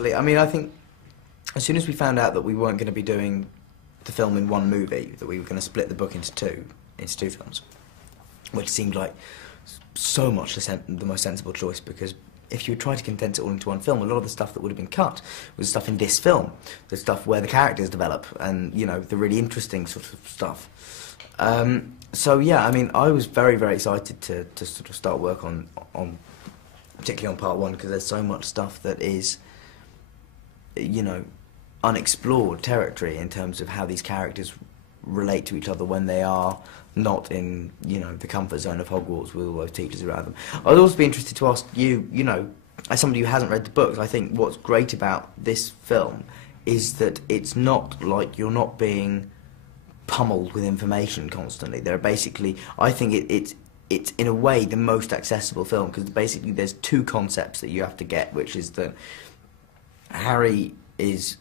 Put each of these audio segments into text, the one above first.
definitely. I mean, I think as soon as we found out that we weren't going to be doing the film in one movie, that we were going to split the book into two films, which seemed like so much the most sensible choice, because if you try to condense it all into one film, a lot of the stuff that would have been cut was stuff in this film, the stuff where the characters develop, and, you know, the really interesting sort of stuff. So yeah, I mean, I was very, very excited to sort of start work on particularly on part one, because there's so much stuff that is, you know, unexplored territory in terms of how these characters relate to each other when they are not in, you know, the comfort zone of Hogwarts with all those teachers around them. I'd also be interested to ask you, you know, as somebody who hasn't read the books, I think what's great about this film is that it's not like you're not being pummeled with information constantly. There are basically, I think it's in a way the most accessible film, because basically there's two concepts that you have to get, which is that Harry has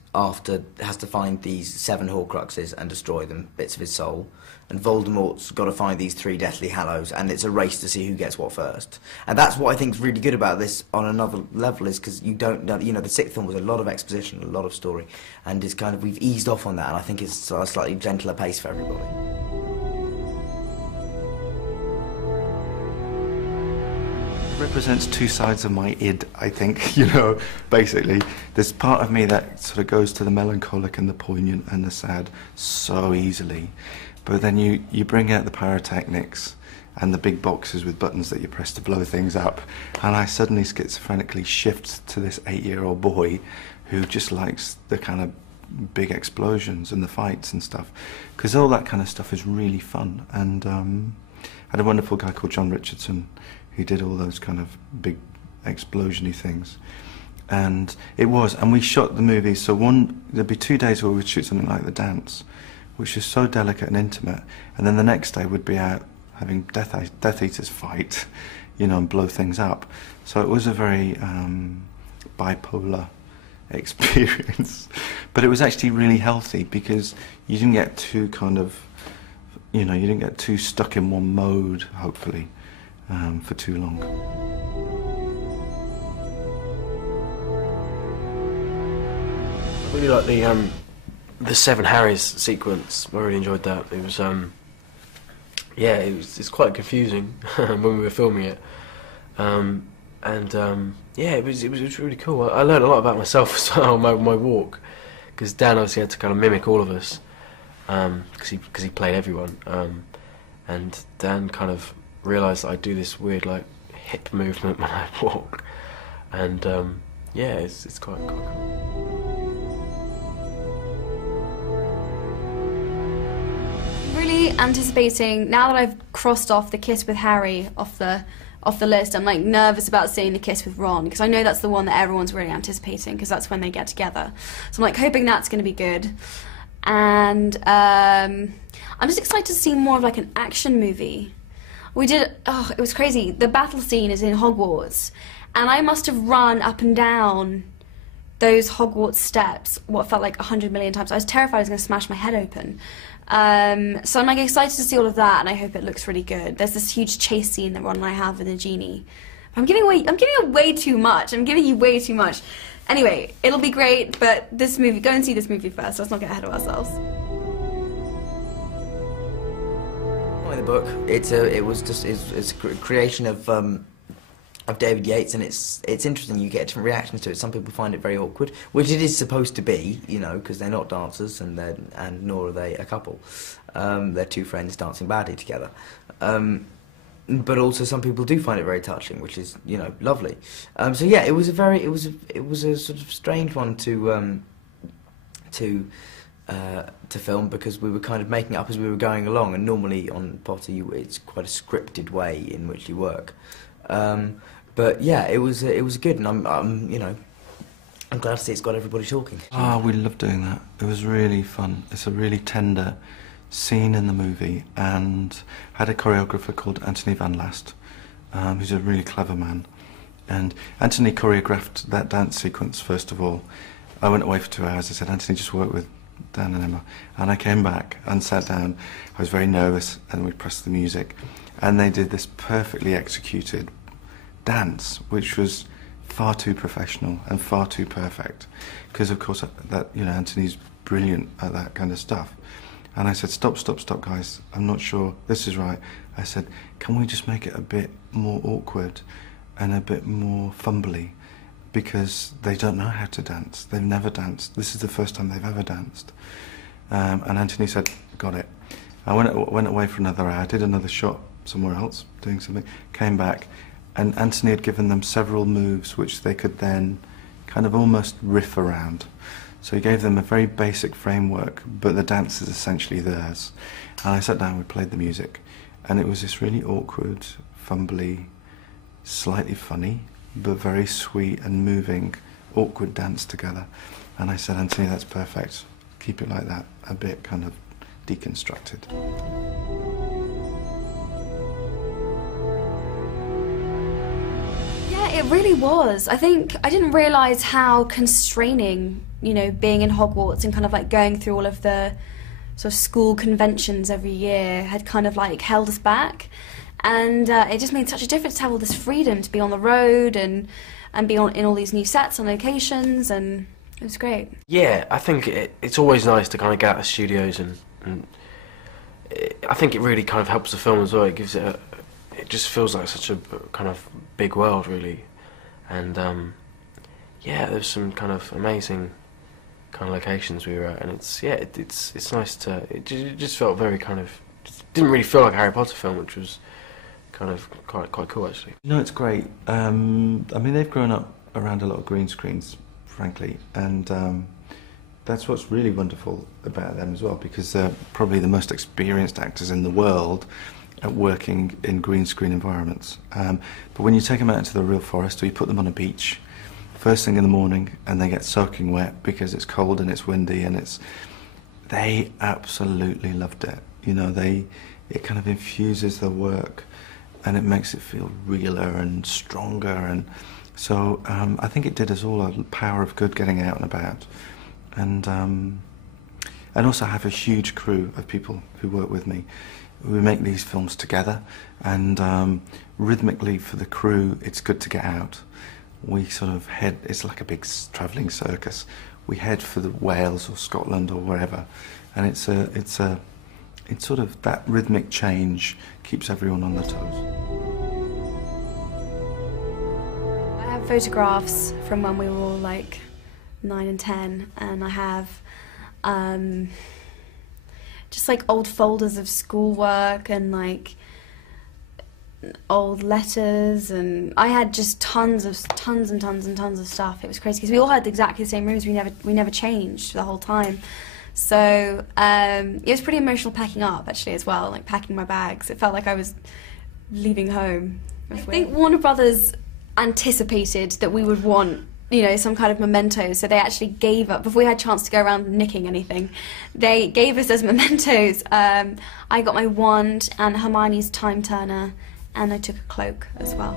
to find these 7 Horcruxes and destroy them, bits of his soul, and Voldemort's got to find these 3 Deathly Hallows, and it's a race to see who gets what first. And that's what I think is really good about this on another level, is because you don't know, you know, the 6th film was a lot of exposition, a lot of story, and it's kind of, we've eased off on that, and I think it's a slightly gentler pace for everybody. Represents 2 sides of my id, I think, you know, basically. There's part of me that sort of goes to the melancholic and the poignant and the sad so easily, but then you bring out the pyrotechnics and the big boxes with buttons that you press to blow things up, and I suddenly schizophrenically shift to this 8-year-old boy who just likes the kind of big explosions and the fights and stuff, because all that kind of stuff is really fun. And I had a wonderful guy called John Richardson who did all those kind of big explosion-y things. And we shot the movie, so there'd be 2 days where we'd shoot something like The Dance, which is so delicate and intimate, and then the next day we'd be out having Death Eaters fight, you know, and blow things up. So it was a very bipolar experience, but it was actually really healthy, because you didn't get too kind of, you know, you didn't get too stuck in one mode, hopefully, for too long. I really like the 7 Harrys sequence. I really enjoyed that. It was yeah, it's quite confusing when we were filming it, yeah, it was really cool. I learned a lot about myself as well on my walk, because Dan obviously had to kind of mimic all of us, because he played everyone, and Dan kind of realised that I do this weird like hip movement when I walk, and yeah, it's quite cool. Really anticipating, now that I've crossed off the kiss with Harry off the list, I'm like nervous about seeing the kiss with Ron, because I know that's the one that everyone's really anticipating, because that's when they get together. So I'm like hoping that's going to be good. And I'm just excited to see more of like an action movie. We did, oh, it was crazy. The battle scene is in Hogwarts, and I must have run up and down those Hogwarts steps what felt like 100 million times. I was terrified I was going to smash my head open. So I'm like excited to see all of that, and I hope it looks really good. There's this huge chase scene that Ron and I have with a genie. I'm giving away too much. I'm giving you way too much. Anyway, it'll be great, but this movie, go and see this movie first. Let's not get ahead of ourselves. In the book, it's a creation of David Yates, and it's interesting. You get different reactions to it. Some people find it very awkward, which it is supposed to be, you know, because they're not dancers, and nor are they a couple. They're 2 friends dancing badly together. But also some people do find it very touching, which is, you know, lovely. So yeah, it was a sort of strange one to film, because we were kind of making it up as we were going along, and normally on Potter it's quite a scripted way in which you work. But yeah, it was good, and I'm you know, I'm glad to see it's got everybody talking. Ah, we love doing that. It was really fun. It's a really tender scene in the movie, and had a choreographer called Anthony Van Last, who's a really clever man, and Anthony choreographed that dance sequence first of all. I went away for 2 hours. I said, Anthony, just work with Dan and Emma, and I came back and sat down. I was very nervous, and we pressed the music, and they did this perfectly executed dance, which was far too professional and far too perfect, because of course that, you know, Anthony's brilliant at that kind of stuff. And I said, stop, guys, I'm not sure this is right. I said, can we just make it a bit more awkward and a bit more fumbly, because they don't know how to dance. They've never danced. This is the first time they've ever danced. And Anthony said, got it. I went away for another hour, did another shot somewhere else, doing something, came back, and Anthony had given them several moves which they could then kind of almost riff around. So he gave them a very basic framework, but the dance is essentially theirs. And I sat down, we played the music, and it was this really awkward, fumbly, slightly funny, but very sweet and moving, awkward dance together. And I said, Anthony, that's perfect. Keep it like that, a bit kind of deconstructed. Yeah, it really was. I think I didn't realise how constraining, you know, being in Hogwarts and kind of like going through all of the sort of school conventions every year had kind of like held us back. And it just made such a difference to have all this freedom to be on the road and be in all these new sets and locations, and it was great. Yeah, I think it's always nice to kind of get out of studios, and I think it really kind of helps the film as well. It gives it it just feels like such a kind of big world, really. And yeah, there's some kind of amazing kind of locations we were at, and it's nice to. It just felt very kind of. It didn't really feel like a Harry Potter film, which was kind of quite cool, actually. No, it's great. I mean, they've grown up around a lot of green screens, frankly, and that's what's really wonderful about them as well, because they're probably the most experienced actors in the world at working in green screen environments. But when you take them out into the real forest, or you put them on a beach first thing in the morning, and they get soaking wet because it's cold and it's windy, and they absolutely loved it. You know, it kind of infuses the work, and it makes it feel realer and stronger, and so I think it did us all a power of good getting out and about, and also have a huge crew of people who work with me. We make these films together, and rhythmically for the crew, it's good to get out. We sort of head. It's like a big travelling circus. We head for the Wales or Scotland or wherever, and it's sort of that rhythmic change keeps everyone on their toes. I have photographs from when we were all like 9 and 10, and I have just like old folders of schoolwork and like old letters, and I had just tons and tons of stuff. It was crazy because we all had exactly the same rooms. We never changed the whole time. So it was pretty emotional packing up, actually, as well, like packing my bags. It felt like I was leaving home. I think Warner Brothers anticipated that we would want, you know, some kind of mementos, so they actually gave up, before we had a chance to go around nicking anything, they gave us as mementos. I got my wand and Hermione's time turner, and I took a cloak as well.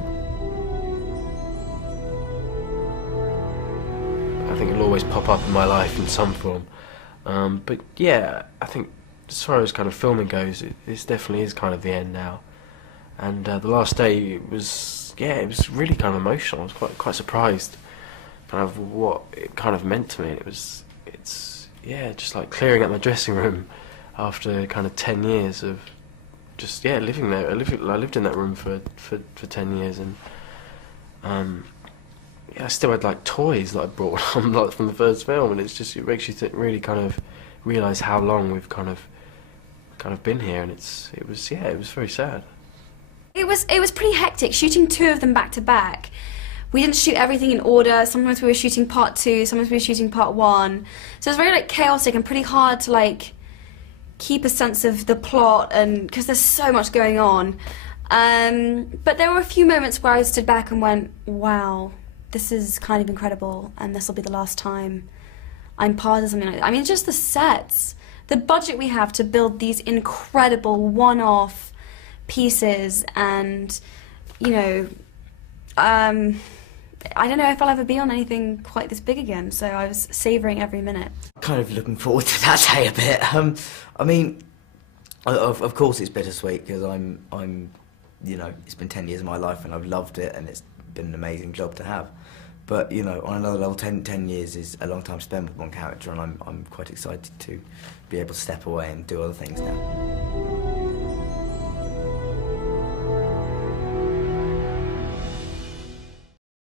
I think it'll always pop up in my life in some form. But yeah, I think as far as kind of filming goes, it definitely is kind of the end now. And the last day it was really kind of emotional. I was quite surprised, kind of what it kind of meant to me. It's just like clearing out my dressing room after kind of 10 years of just living there. I lived in that room for 10 years, and I still had like toys that I brought from the first film, and it makes you really kind of realise how long we've kind of been here, and it was very sad. It was pretty hectic shooting 2 of them back to back. We didn't shoot everything in order. Sometimes we were shooting part 2, sometimes we were shooting part 1. So it was very like chaotic and pretty hard to like keep a sense of the plot, and because there's so much going on. But there were a few moments where I stood back and went, wow, this is kind of incredible, and this will be the last time I'm part of something like that. I mean, just the sets, the budget we have to build these incredible one-off pieces, and, you know, I don't know if I'll ever be on anything quite this big again, so I was savouring every minute. Kind of looking forward to that day a bit. I mean, of course it's bittersweet, because I'm, you know, it's been 10 years of my life and I've loved it, and it's been an amazing job to have. But, you know, on another level, 10 years is a long time spent with one character, and I'm quite excited to be able to step away and do other things now.